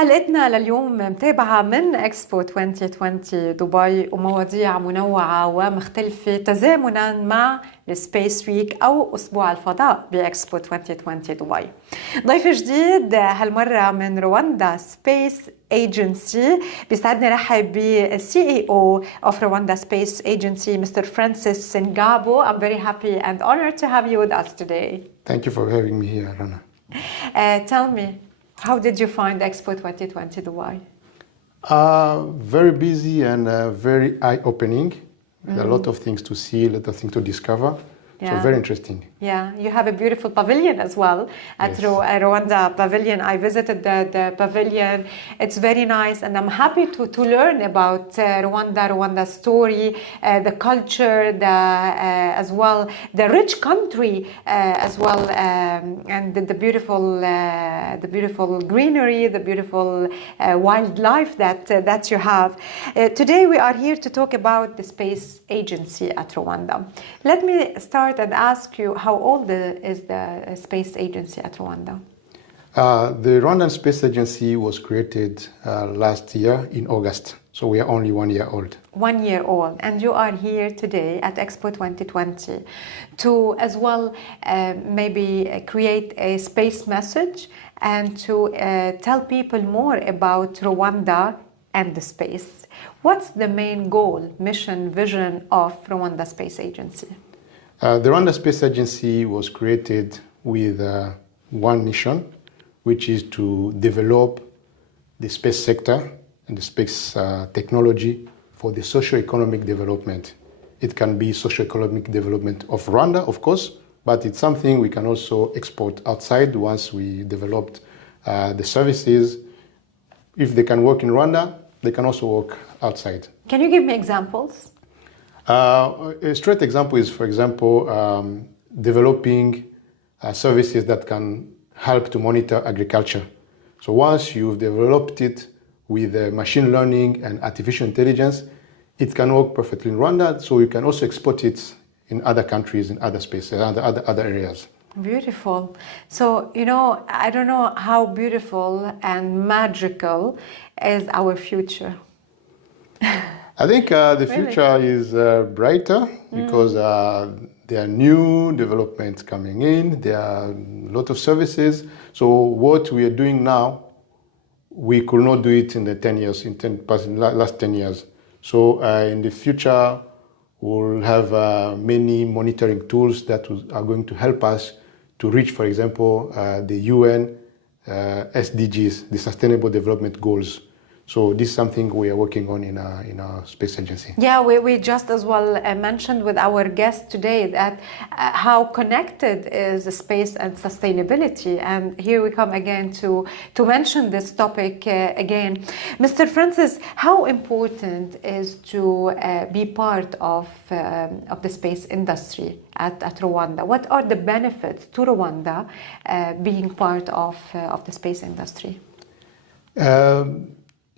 حلقتنا لليوم متابعة من إكسبو 2020 دبي ومواضيع منوعة ومختلفة تزامنا مع السبيس ويك أو أسبوع الفضاء بإكسبو 2020 دبي. ضيف جديد هالمرة من رواندا سبيس Agency. بيسعدني رحب CEO of Rwanda Space Agency, Mr. Francis Sengabo. I'm very happy and honored to have you with us today. Thank you for having me here, Rana. Tell me, how did you find Expo 2020 Dubai? Very busy and very eye-opening. A lot of things to see, a lot of things to discover. Yeah. So very interesting. Yeah, you have a beautiful pavilion as well at Yes. Rwanda Pavilion. I visited the pavilion. It's very nice, and I'm happy to learn about Rwanda story, the culture, as well the rich country as well, and the beautiful greenery, the beautiful wildlife that you have. Today we are here to talk about the space agency at Rwanda. Let me start and ask you, how old is the space agency at Rwanda? The Rwandan Space Agency was created last year in August. So we are only 1 year old. 1 year old. And you are here today at Expo 2020 to as well maybe create a space message and to tell people more about Rwanda and the space. What's the main goal, mission, vision of Rwanda Space Agency? The Rwanda Space Agency was created with one mission, which is to develop the space sector and the space technology for the socio-economic development. It can be socio-economic development of Rwanda, of course, but it's something we can also export outside once we developed the services. If they can work in Rwanda, they can also work outside. Can you give me examples? A straight example is, for example, developing services that can help to monitor agriculture. So once you've developed it with machine learning and artificial intelligence, it can work perfectly in Rwanda, so you can also export it in other countries, in other spaces, other areas. Beautiful. So, I don't know how beautiful and magical is our future. I think the future is brighter because there are new developments coming in. There are a lot of services. So what we are doing now, we could not do it in the 10 years, last 10 years. So in the future, we'll have many monitoring tools that are going to help us to reach, for example, the UN SDGs, the Sustainable Development Goals. So this is something we are working on in our space agency. Yeah, we just as well mentioned with our guest today that how connected is space and sustainability. And here we come again to mention this topic again. Mr. Francis, how important is to be part of the space industry at Rwanda? What are the benefits to Rwanda being part of the space industry?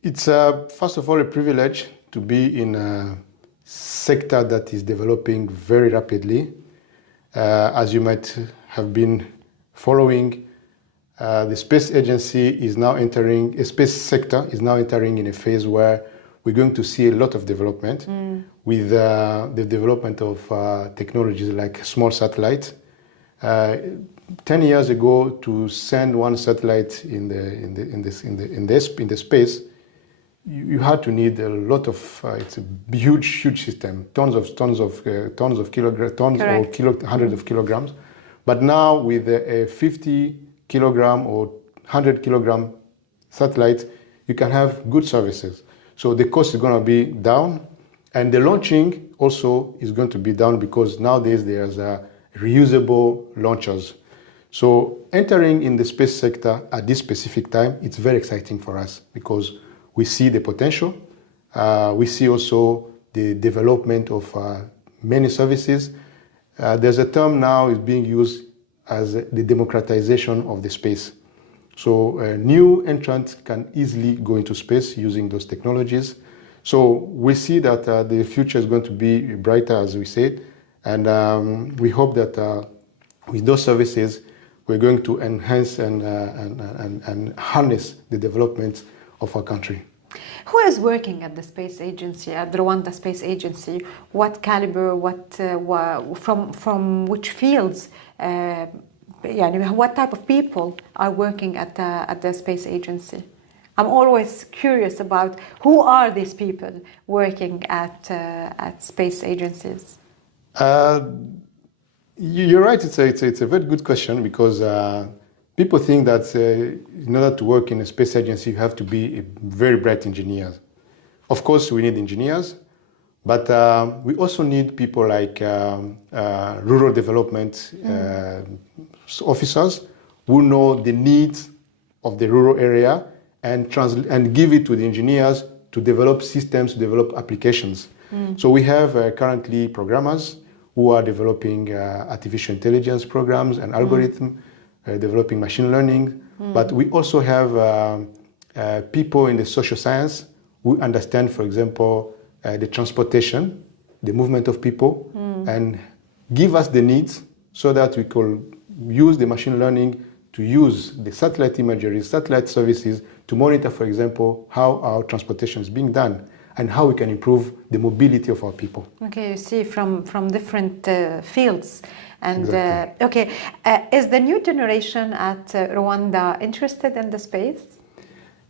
It's first of all a privilege to be in a sector that is developing very rapidly. As you might have been following, the space agency is now entering, a space sector is now entering in a phase where we're going to see a lot of development with the development of technologies like small satellites. 10 years ago, to send one satellite in the space, you had to need a lot of. It's a huge system, tons of kilograms, hundreds of kilograms. But now with a 50 kilogram or 100 kilogram satellite, you can have good services. So the cost is going to be down, and the launching also is going to be down because nowadays there's reusable launchers. So entering in the space sector at this specific time, it's very exciting for us because we see the potential. We see also the development of many services. There's a term now is being used as the democratization of the space. So new entrants can easily go into space using those technologies. So we see that the future is going to be brighter, as we said, and we hope that with those services, we're going to enhance and harness the development of our country. Who is working at the Space Agency, at the Rwanda Space Agency? What caliber, from which fields, what type of people are working at the Space Agency? I'm always curious about who are these people working at space agencies. You're right. It's a very good question, because people think that in order to work in a space agency, you have to be a very bright engineer. Of course, we need engineers, but we also need people like rural development officers who know the needs of the rural area and give it to the engineers to develop systems, to develop applications. So we have currently programmers who are developing artificial intelligence programs and algorithms, developing machine learning. But we also have people in the social science who understand, for example, the transportation, the movement of people, and give us the needs so that we could use the machine learning to use the satellite imagery, satellite services to monitor, for example, how our transportation is being done and how we can improve the mobility of our people. Okay, you see from different fields. And Exactly. Is the new generation at Rwanda interested in the space?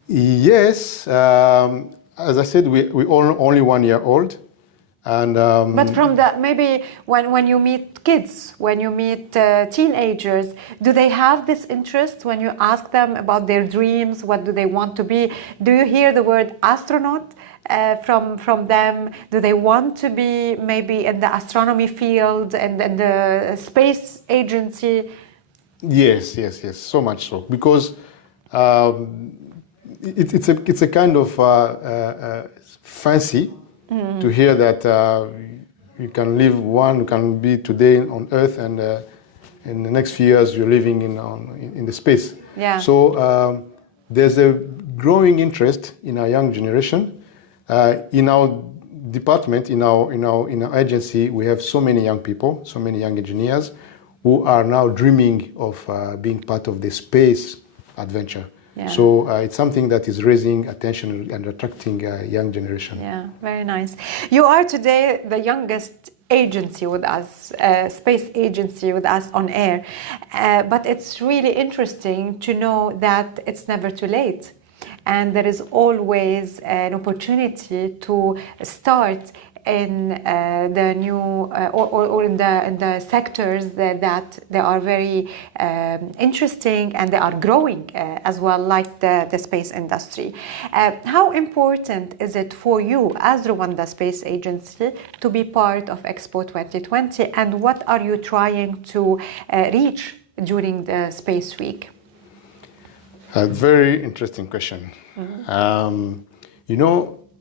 Yes, as I said, we only 1 year old. And but from maybe when you meet kids, when you meet teenagers, do they have this interest when you ask them about their dreams? What do they want to be? Do you hear the word astronaut from them? Do they want to be maybe in the astronomy field and the space agency? Yes, so much so, because it's a kind of fancy to hear that you can be today on Earth, and in the next few years you're living in the space. Yeah. So there's a growing interest in our young generation. In our department, in our agency, we have so many young people, so many young engineers who are now dreaming of being part of the space adventure. Yeah. So it's something that is raising attention and attracting young generation. Yeah, very nice. You are today the youngest agency with us, space agency with us on air. But it's really interesting to know that it's never too late. And there is always an opportunity to start in the new or in the sectors that they are very interesting, and they are growing as well, like the space industry. How important is it for you as Rwanda Space Agency to be part of Expo 2020, and what are you trying to reach during the Space Week? A very interesting question.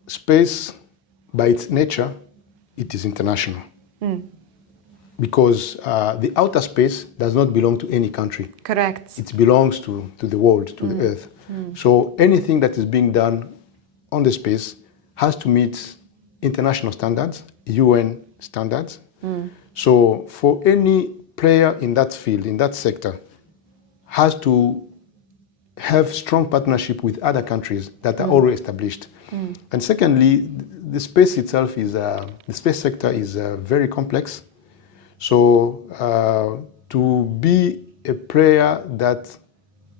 Space, by its nature, it is international. Because the outer space does not belong to any country. Correct. It belongs to the world, to the Earth. So anything that is being done on the space has to meet international standards, UN standards. So for any player in that field, in that sector, has to have strong partnership with other countries that are already established. And secondly, the space itself is the space sector is very complex. So to be a player that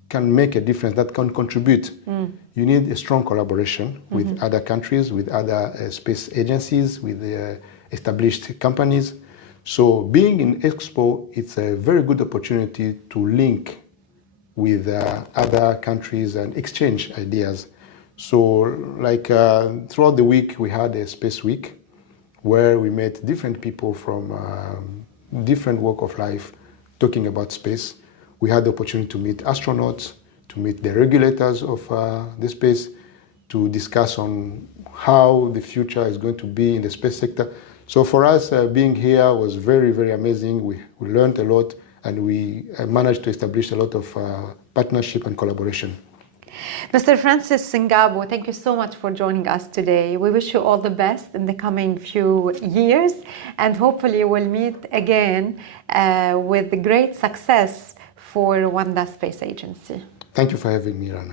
can make a difference, that can contribute, you need a strong collaboration with other countries, with other space agencies, with established companies. So being in Expo, it's a very good opportunity to link with other countries and exchange ideas. So like throughout the week, we had a space week where we met different people from different walk of life talking about space. We had the opportunity to meet astronauts, to meet the regulators of the space, to discuss on how the future is going to be in the space sector. So for us, being here was very, very amazing. We learned a lot, and we managed to establish a lot of partnership and collaboration. Mr. Francis Singabo, thank you so much for joining us today. We wish you all the best in the coming few years, and hopefully we'll meet again with great success for Rwanda Space Agency. Thank you for having me, Rana.